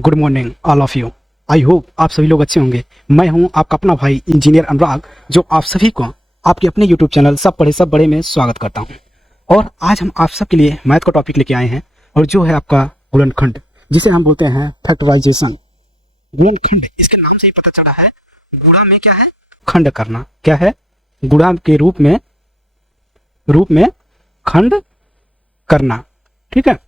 Good morning all of you. I hope आप सभी लोग अच्छे होंगे। मैं हूं आपका अपना भाई इंजीनियर अनुराग, जो आप सभी को आपके अपने यूट्यूब चैनल सब पढ़े सब बड़े में स्वागत करता हूं। और आज हम आप सबके लिए मैथ का टॉपिक लेके आए हैं, और जो है आपका गुणनखंड, जिसे हम बोलते हैं फैक्टराइजेशन। गुणनखंड, इसके नाम से ही पता चला है, गुणा में क्या है, खंड करना। क्या है? गुणा के रूप में खंड करना। ठीक है,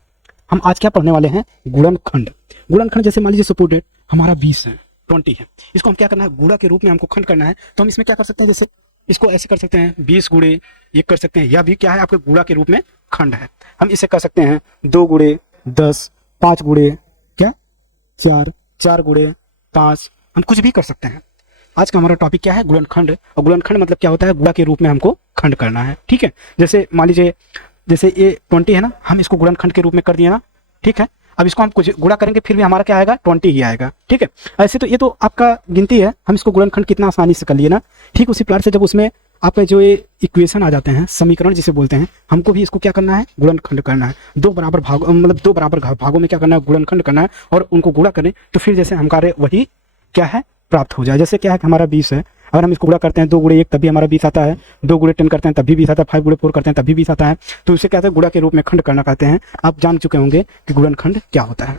हम आज क्या पढ़ने वाले हैं? गुणनखंड। गुणनखंड जैसे मान लीजिए सपोज हमारा 20 है, 20 है, इसको हम क्या करना है, गुणा के रूप में हमको खंड करना है। तो हम इसमें क्या कर सकते हैं, जैसे इसको ऐसे कर सकते हैं 20 गुणे 1 कर सकते हैं। यह भी क्या है, आपके गुणा के रूप में खंड है। हम इसे कर सकते हैं 2 गुणे 10, 5 गुणे क्या 4, 4 गुणे 5, हम कुछ भी कर सकते हैं। आज का हमारा टॉपिक क्या है? गुणनखंड। और गुणनखंड मतलब क्या होता है? गुणा के रूप में हमको खंड करना है। ठीक है, जैसे मान लीजिए जैसे ये 20 है ना, हम इसको गुणनखंड के रूप में कर दिए ना। ठीक है, अब इसको हम कुछ गुणा करेंगे फिर भी हमारा क्या आएगा? 20 ही आएगा। ठीक है, ऐसे तो ये तो आपका गिनती है, हम इसको गुणनखंड कितना आसानी से कर लिए ना। ठीक उसी प्रकार से जब उसमें आपके जो ये इक्वेशन आ जाते हैं, समीकरण जिसे बोलते हैं, हमको भी इसको क्या करना है? गुणनखंड करना है। दो बराबर भागों में क्या करना है? गुणनखंड करना है, और उनको गुणा करें तो फिर जैसे हमारे वही क्या है प्राप्त हो जाए। जैसे क्या है कि हमारा 20 है, अगर हम इसको गुणा करते हैं 2 गुणे 1 तभी हमारा 20 आता है, 2 गुणे 10 करते हैं तभी 20 आता है, 5 गुणे 4 करते हैं तभी 20 आता है। तो इसे कहते हैं गुणा के रूप में खंड करना कहते हैं। आप जान चुके होंगे कि गुणनखंड क्या होता है।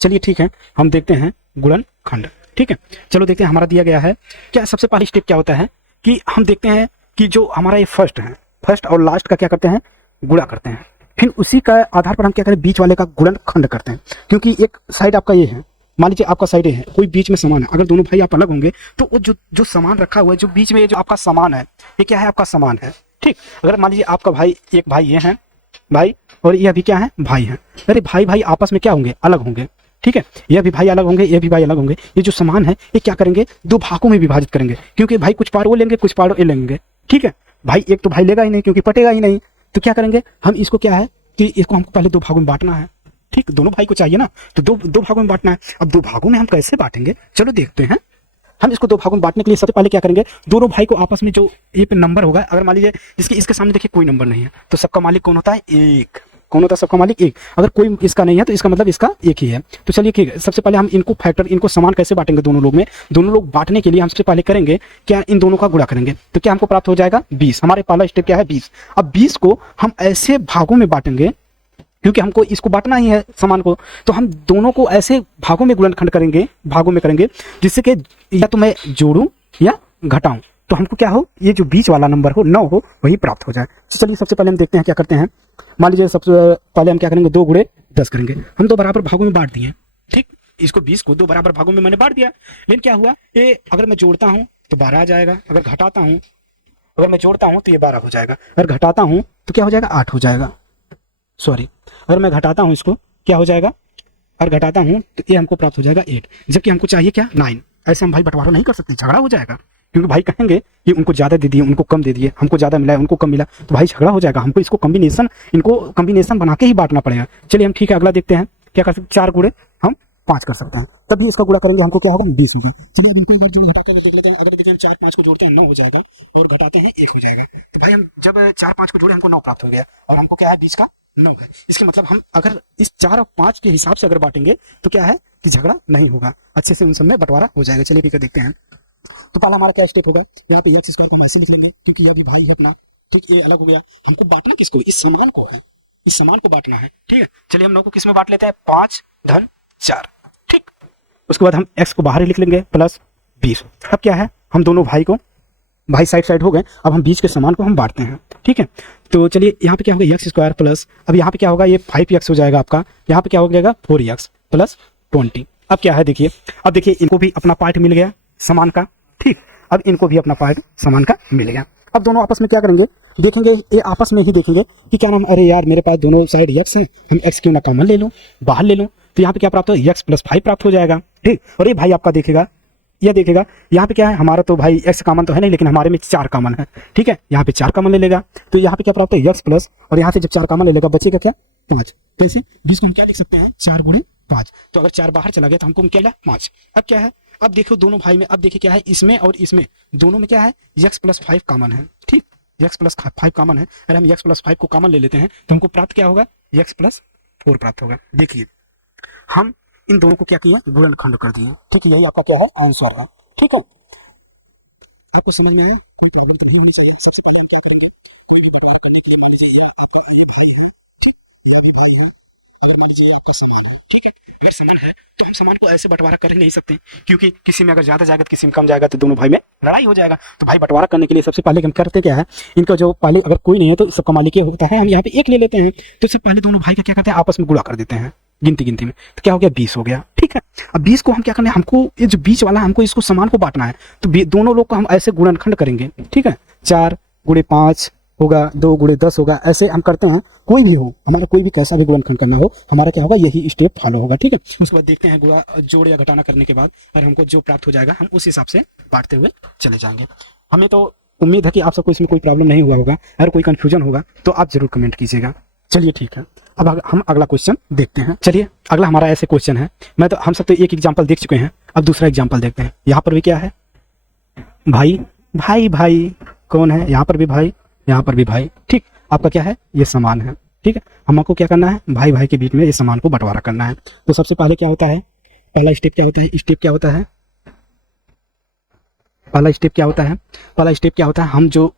चलिए ठीक है, हम देखते हैं गुणनखंड। ठीक है, चलो देखते हैं हमारा दिया गया है क्या। सबसे पहली स्टेप क्या होता है कि हम देखते हैं कि जो हमारा ये फर्स्ट है, फर्स्ट और लास्ट का क्या करते हैं? गुणा करते हैं। फिर उसी का आधार पर हम क्या करें? बीच वाले का गुणनखंड करते हैं। क्योंकि एक साइड आपका ये है, मान लीजिए आपका साइड है, कोई बीच में समान है, अगर दोनों भाई आप अलग होंगे तो वो जो सामान रखा हुआ है, जो बीच में ये जो आपका सामान है, ये क्या है? आपका सामान है। ठीक, अगर मान लीजिए आपका भाई, एक भाई ये है भाई, और ये भी क्या है? भाई है। अरे भाई भाई आपस में क्या होंगे? अलग होंगे। ठीक है, ये भी भाई अलग होंगे, ये भी भाई अलग होंगे। ये जो सामान है ये क्या करेंगे? दो भागों में विभाजित करेंगे, क्योंकि भाई कुछ पार वो लेंगे, कुछ पार ये लेंगे। ठीक है, भाई एक तो भाई लेगा ही नहीं, क्योंकि पटेगा ही नहीं। तो क्या करेंगे हम? इसको क्या है कि इसको हमको पहले दो भागों में बांटना है। ठीक, दोनों भाई को चाहिए ना, तो दो भागों में बांटना है। अब दो भागों में हम कैसे बांटेंगे? चलो देखते हैं। हम इसको दो भागों में बांटने के लिए सबसे पहले क्या करेंगे? दोनों भाई को आपस में जो ये पे नंबर होगा, अगर मान लीजिए इसके सामने देखिए कोई नंबर नहीं है, तो सबका मालिक कौन होता है? एक। कौन होता है सबका मालिक? एक। अगर कोई इसका नहीं है तो इसका मतलब इसका एक ही है। तो चलिए ठीक है, सबसे पहले हम इनको समान कैसे बांटेंगे? दोनों लोग में, दोनों लोग बांटने के लिए हम सबसे पहले करेंगे क्या? इन दोनों का गुणा करेंगे। तो क्या हमको प्राप्त हो जाएगा? 20। हमारे पहला स्टेप क्या है? 20। अब 20 को हम ऐसे भागों में बांटेंगे, क्योंकि हमको इसको बांटना ही है सामान को, तो हम दोनों को ऐसे भागों में गुणनखंड करेंगे, जिससे कि या तो मैं जोड़ूं या घटाऊं, तो हमको क्या हो? ये जो बीच वाला नंबर हो 9 हो, वही प्राप्त हो जाए। तो चलिए सबसे पहले हम देखते हैं क्या करते हैं। मान लीजिए सबसे पहले हम क्या करेंगे? 2 गुणे 10 करेंगे। हम दो बराबर भागों में बांट दिए। ठीक, इसको 20 को दो बराबर भागों में मैंने बांट दिया। लेकिन क्या हुआ, ये अगर मैं जोड़ता हूँ तो 12 आ जाएगा, अगर मैं जोड़ता हूँ तो ये 12 हो जाएगा, अगर घटाता हूँ तो क्या हो जाएगा? 8 हो जाएगा। सॉरी, अगर मैं घटाता हूं इसको क्या हो जाएगा? अगर घटाता हूं तो ये हमको प्राप्त हो जाएगा 8, जबकि हमको चाहिए क्या? 9। ऐसे हम भाई बंटवारा नहीं कर सकते, झगड़ा हो जाएगा। क्योंकि भाई कहेंगे कि उनको ज्यादा दे दिए, उनको कम दे दिए, हमको ज्यादा मिला है, उनको कम मिला, तो भाई झगड़ा हो जाएगा। हमको इनको कॉम्बिनेशन बना के ही बांटना पड़ेगा। चलिए हम ठीक है, अगला देखते हैं क्या कर सकते। 4 गुणे हम 5 कर सकते हैं, तभी इसका गुणा करेंगे, हमको क्या होगा? 20 होगा। चलिए अब इनको एक बार जोड़ घटा कर देख लेते हैं। अगर देखिए हम 4 5 को जोड़ते हैं 9 हो जाएगा, और घटाते हैं 1 हो जाएगा। तो भाई हम जब 4 5 को जोड़े हमको 9 प्राप्त हो गया, और हमको क्या है? 20 का 9 है। इसके मतलब हम अगर इस 4 और 5 के हिसाब से अगर बांटेंगे तो क्या है कि झगड़ा नहीं होगा, अच्छे से उन सब में बंटवारा हो जाएगा। चलिए भी देखते हैं। तो पहला हमारा क्या स्टेप होगा? यहाँ पे एक्स स्क्वायर को हम ऐसे लिख लेंगे, क्योंकि यह भी भाई है अपना। ठीक, ये अलग हो गया। हमको बांटना किसको? इस समान को है, इस समान को बांटना है। ठीक है, चलिए हम लोग को किस में बांट लेते हैं? 5 धन 4। ठीक, उसके बाद हम x को बाहर ही लिख लेंगे प्लस 20। अब क्या है? हम दोनों भाई साइड हो गए। अब हम बीच के समान को हम बांटते हैं। ठीक है, तो चलिए यहाँ पे क्या होगा? एक्स स्क्वायर प्लस, अब यहाँ पे क्या होगा? ये 5x हो जाएगा आपका। यहाँ पे क्या हो जाएगा? 4x plus 20। अब क्या है देखिए, अब देखिए इनको भी अपना पार्ट मिल गया समान का। ठीक, अब इनको भी अपना पार्ट समान का मिल गया। अब दोनों आपस में क्या करेंगे? देखेंगे, ये आपस में ही देखेंगे कि क्या नाम, अरे यार मेरे पास दोनों साइड x हैं, हम x क्यों ना कॉमन ले लूं, बाहर ले लूं। तो यहाँ पे क्या प्राप्त हो? x प्लस 5 प्राप्त हो जाएगा। ठीक, और ये भाई आपका देखेगा, यह देखेगा यहाँ पे क्या है? हमारा तो भाई x कॉमन तो है नहीं, लेकिन हमारे में 4 कॉमन है। ठीक है, यहाँ पे 4 कॉमन ले लेगा, तो यहाँ पे क्या प्राप्त है? x प्लस, और यहाँ से जब 4 कॉमन ले लेगा बचेगा क्या? 5। तो ऐसे 20 को हम क्या लिख सकते हैं? 4 गुणे 5। तो अगर 4 बाहर चला गया तो हमको क्या मिला? 5। अब क्या है? अब देखो दोनों भाई में, अब देखिए क्या है, इसमें और इसमें दोनों में क्या है? x प्लस 5 कॉमन है। ठीक, x प्लस 5 कॉमन है। अगर हम x प्लस 5 को कॉमन ले लेते हैं तो हमको प्राप्त क्या होगा? x प्लस 4 प्राप्त होगा। देखिए हम इन दोनों को क्या किए, गुणनखंड कर दिए। ठीक है, यही आपका क्या है, आंसर है। ठीक है, आपको समझ में आए, कोई प्रॉब्लम तो नहीं होनी चाहिए। सबसे पहले हम क्या करेंगे, बंटवारा करने के लिए मान लीजिए यहाँ आप भाई है, ठीक, यहाँ भी भाई है, अभी मान लीजिए आपका सामान है। ठीक है, अगर सामान है तो हम सामान को ऐसे बंटवारा कर नहीं सकते, क्योंकि किसी में अगर ज्यादा जाएगा तो किसी में कम जाएगा, तो दोनों भाई में लड़ाई हो जाएगा। तो भाई बंटवारा करने के लिए सबसे पहले हम करते क्या है, इनका जो पहले अगर कोई नहीं है तो सबका मालिक ये होता है, हम यहाँ पे एक ले लेते हैं। तो इससे पहले दोनों भाई का क्या करते हैं, आपस में गुणा कर देते हैं गिनती गिनती में। तो क्या हो गया, 20 हो गया। ठीक है, अब 20 को हम क्या करना है, हमको ये जो बीच वाला है, हमको इसको सामान को बांटना है। तो दोनों लोग को हम ऐसे गुणनखंड करेंगे। ठीक है, 4 गुणे 5 होगा, 2 गुणे 10 होगा, ऐसे हम करते हैं। कोई भी हो, हमारा कोई भी कैसा भी गुणनखंड करना हो, हमारा क्या होगा, यही स्टेप फॉलो होगा। ठीक है, उसके बाद देखते हैं गुणा जोड़ या घटाना करने के बाद और हमको जो प्राप्त हो जाएगा हम उस हिसाब से बांटते हुए चले जाएंगे। हमें तो उम्मीद है कि आप सबको इसमें कोई प्रॉब्लम नहीं हुआ होगा। अगर कोई कंफ्यूजन होगा तो आप जरूर कमेंट कीजिएगा। चलिए ठीक है, अब हम अगला क्वेश्चन देखते हैं। चलिए, अगला हमारा ऐसे क्वेश्चन है, हम सब तो एक एग्जाम्पल देख चुके हैं, अब दूसरा एग्जाम्पल देखते हैं। यहाँ पर भी क्या है, भाई भाई भाई कौन है, यहाँ पर भी भाई, यहाँ पर भी भाई। ठीक, आपका क्या है, ये समान है। ठीक है, हमको क्या करना है, भाई भाई के बीच में ये सामान को बंटवारा करना है। तो सबसे पहले क्या होता है, पहला स्टेप क्या होता है, स्टेप क्या होता है, पहला स्टेप क्या होता है, पहला स्टेप क्या होता है, हम जो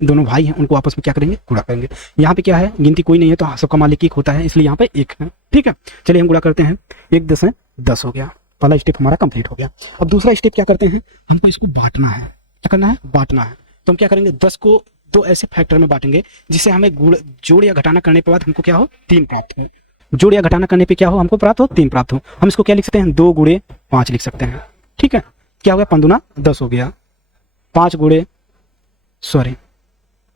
दोनों भाई हैं उनको आपस में क्या करेंगे, गुणा करेंगे। यहाँ पे क्या है, गिनती कोई नहीं है तो सबका मालिक एक होता है, इसलिए यहाँ पे एक है। ठीक है, चलिए हम गुणा करते हैं, 1 10 है 10 हो गया। पहला स्टेप हमारा कंप्लीट हो गया। अब दूसरा स्टेप क्या करते हैं, हमको इसको बांटना है। क्या करना है, बांटना है। तो हम क्या करेंगे, 10 को 2 ऐसे फैक्टर में बांटेंगे जिससे हमें जोड़ या घटाना करने के बाद हमको क्या हो, 3 प्राप्त हो। जोड़ या घटाना करने पे क्या हो, हमको प्राप्त हो, 3 प्राप्त हो। हम इसको क्या लिख सकते हैं, 2 गुणे 5 लिख सकते हैं। ठीक है, क्या हो गया, 5 दूना 10 हो गया, 5 गुणे सॉरी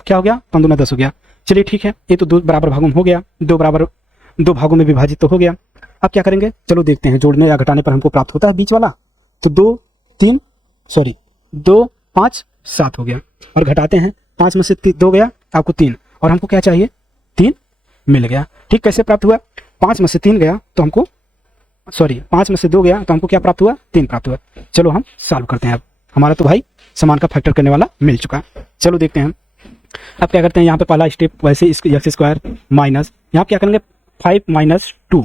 क्या हो गया, 5 दूना 10 हो गया। चलिए ठीक है, ये तो 2 बराबर भागों में हो गया, 2 भागों में विभाजित तो हो गया। अब क्या करेंगे, चलो देखते हैं, जोड़ने या घटाने पर हमको प्राप्त होता है बीच वाला। तो 2 5 7 हो गया, और घटाते हैं, 5 में से 2 गया, आपको 3, और हमको क्या चाहिए, 3 मिल गया। ठीक, कैसे प्राप्त हुआ, 5 में से 3 गया तो हमको 5 में से 2 गया तो हमको क्या प्राप्त हुआ, 3 प्राप्त हुआ। चलो हम सॉल्व करते हैं। अब हमारा तो भाई समान का फैक्टर करने वाला मिल चुका। चलो देखते हैं। अब क्या करते हैं, यहाँ पे पहला स्टेप वैसे एक्स स्क्वायर माइनस, यहाँ क्या करेंगे 5 माइनस 2,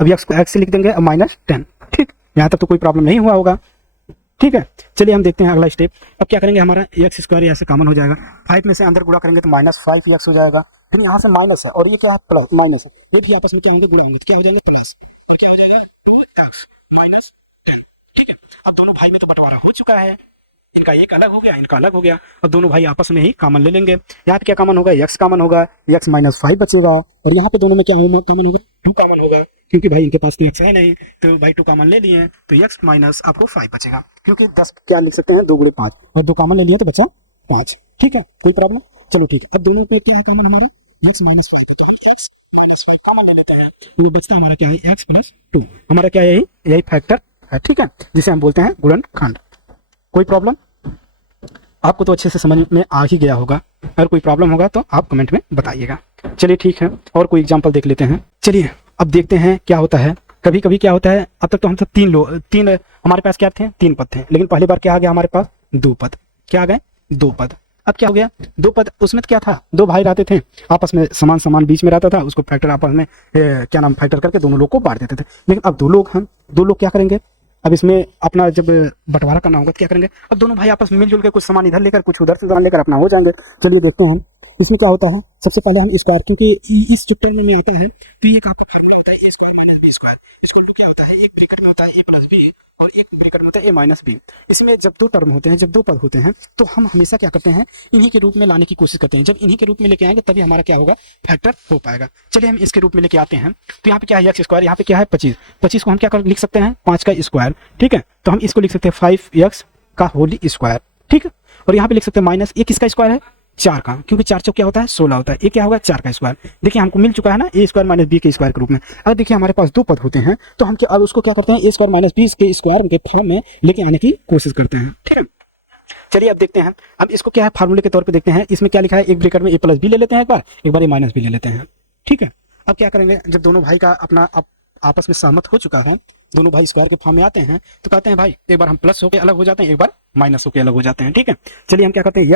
अब एक्स से लिख देंगे -10। ठीक, यहाँ तक तो कोई प्रॉब्लम नहीं हुआ होगा। ठीक है, चलिए हम देखते हैं अगला स्टेप। अब क्या करेंगे, हमारा एक्स स्क्वायर यहाँ से कॉमन हो जाएगा, 5 में से अंदर गुणा करेंगे तो -5x हो जाएगा। फिर यहाँ से माइनस है और ये क्या है, प्लस माइनस है, ये भी आपस में क्या होंगे, गुणा होंगे, तो क्या हो जाएंगे प्लस, और क्या हो जाएगा 2x माइनस 10। ठीक है, अब दोनों भाई में तो बंटवारा हो चुका है, इनका एक अलग हो गया, इनका अलग हो गया। अब दोनों भाई आपस में ही कॉमन ले लेंगे। यहाँ पे क्या कॉमन होगा, x कॉमन होगा, x -5 बचेगा, और यहाँ पे दोनों में क्या होगा, कॉमन होगा 2 कॉमन होगा, क्योंकि भाई इनके पास तो x है नहीं, तो भाई 2 कॉमन ले लिए, तो x माइनस आपको 5 बचेगा, क्योंकि 10 क्या लिख सकते हैं, 2 गुणे 5, और 2 कॉमन ले लिए तो बचा 5। ठीक है, कोई प्रॉब्लम, चलो ठीक है। अब दोनों पे क्या है कॉमन हमारा, x -5, तो हम x -5 कॉमन ले लेते हैं, तो बचता हमारा क्या है, x + 2, हमारा क्या है, यही फैक्टर है। ठीक है, जिसे हम बोलते हैं गुणनखंड। कोई प्रॉब्लम, आपको तो अच्छे से समझ में आ ही गया होगा। अगर कोई प्रॉब्लम होगा तो आप कमेंट में बताइएगा। चलिए ठीक है, और कोई एग्जांपल देख लेते हैं। चलिए अब देखते हैं क्या होता है। कभी कभी क्या होता है, अब तक तो हम सब तीन हमारे पास क्या थे, 3 पद थे, लेकिन पहली बार क्या आ गया हमारे पास, 2 पद। क्या आ गए, 2 पद। अब क्या हो गया, 2 पद, उसमें क्या था, 2 भाई रहते थे, आपस में समान बीच में रहता था, उसको फैक्टर आपस में क्या नाम फैक्टर करके दोनों लोग को बांट देते थे। लेकिन अब 2 लोग हैं, 2 लोग क्या करेंगे, अब इसमें अपना जब बंटवारा करना होगा तो क्या करेंगे, अब दोनों भाई आपस में मिलजुल के कुछ सामान इधर लेकर कुछ उधर से सामान लेकर अपना हो जाएंगे। चलिए देखते हैं इसमें क्या होता है। सबसे पहले हम स्क्वायर, क्योंकि इस चैप्टर में आता है तो ये आपका फार्मूला होता है a² - b²। इसको क्या होता है, एक ब्रैकेट में होता है a + b और एक ब्रैकेट में होता है a - b। इसमें जब 2 टर्म होते हैं, जब 2 पद होते हैं, तो हम हमेशा क्या करते हैं, इन्हीं के रूप में लाने की कोशिश करते हैं। जब इन्हीं के रूप में लेके आएंगे तभी हमारा क्या होगा, फैक्टर हो पाएगा। चलिए हम इसके रूप में लेके आते हैं। तो यहाँ पे क्या है, x², यहाँ पे क्या है 25। 25 को हम क्या लिख सकते हैं, 5 का स्क्वायर। ठीक है, तो हम इसको लिख सकते हैं 5x का होल स्क्वायर। ठीक है, और यहाँ पे लिख सकते हैं माइनस, ये किसका स्क्वायर है, 4 का, क्योंकि 4 चौक क्या होता है 16 होता है, ये क्या होगा 4 का स्क्वायर। देखिए हमको मिल चुका है ना, a² - b के स्क्वायर के रूप में। अगर देखिए हमारे पास 2 पद होते हैं तो हम क्या, अब उसको क्या करते हैं, a² - b के स्क्वायर के फॉर्म में लेके आने की कोशिश करते हैं। ठीक है, चलिए अब देखते हैं। अब इसको क्या है, फार्मूले के तौर पे देखते हैं। इसमें क्या लिखा है, एक ब्रैकेट में a + b ले लेते हैं, एक बार a - b ले लेते हैं। ठीक है, अब क्या करेंगे, जब दोनों भाई का अपना आपस में सहमत हो चुका है, दोनों भाई स्क्वायर के फॉर्म में आते हैं, तो कहते हैं भाई एक बार हम प्लस होकर अलग हो जाते हैं, एक बार माइनस होकर अलग हो जाते हैं। ठीक है, चलिए हम क्या करते हैं,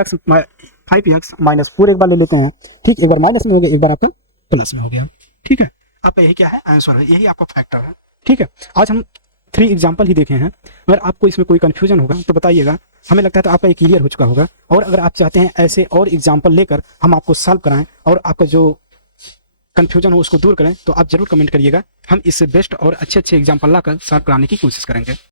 5x - 4 एक बार ले लेते हैं। ठीक, एक बार माइनस में हो गया, एक बार आपका प्लस में हो गया। ठीक है, आपका यही क्या है, आंसर है, यही आपका फैक्टर है। ठीक है, आज हम 3 एग्जाम्पल ही देखे हैं। अगर आपको इसमें कोई कन्फ्यूजन होगा तो बताइएगा, हमें लगता है तो आपका ये क्लियर हो चुका होगा। और अगर आप चाहते हैं ऐसे और एग्जाम्पल लेकर हम आपको सॉल्व कराएं और आपका जो कन्फ्यूजन हो उसको दूर करें, तो आप जरूर कमेंट करिएगा। हम इससे बेस्ट और अच्छे एग्जाम्पल लाकर सॉल्व कराने की कोशिश करेंगे।